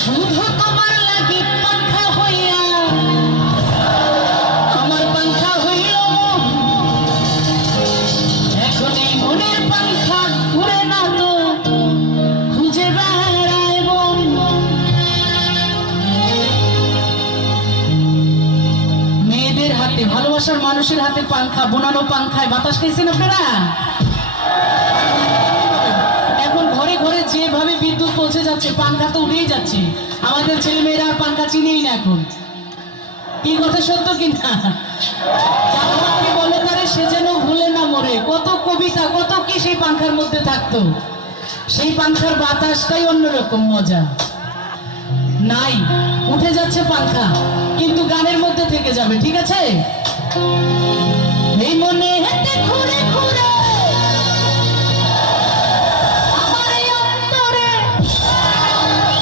শুধু তোমার লাগি পাখা হইয়া আমার পাখা হইল এখন এই মনের পাখা ঘুরে না তো খুঁজে বেড়ায় বন। মেয়েদের হাতে, ভালোবাসার মানুষের হাতে পাখা, বোনানো পাখায় বাতাস খেয়েছেন আপনারা? এখন ঘরে ঘরে যেভাবে বিদ্যুৎ পৌঁছে যাচ্ছে, পাখা তো উড়েই যাচ্ছে। আমাদের ছেলে মেয়েরা আর পাখা চিনেই না এখন। কি কথা সত্য কিনা? বলে তারে সে যেন ভুলে না মরে, কত কবিতা কত কি সেই পাখার মধ্যে থাকতো। সেই পাখার বাতাসটাই অন্যরকম মজা। নাই, উঠে যাচ্ছে পাখা, কিন্তু গানের মধ্যে থেকে যাবে। ঠিক আছে? এই মনে হেঁটে ঘুরে ঘুরে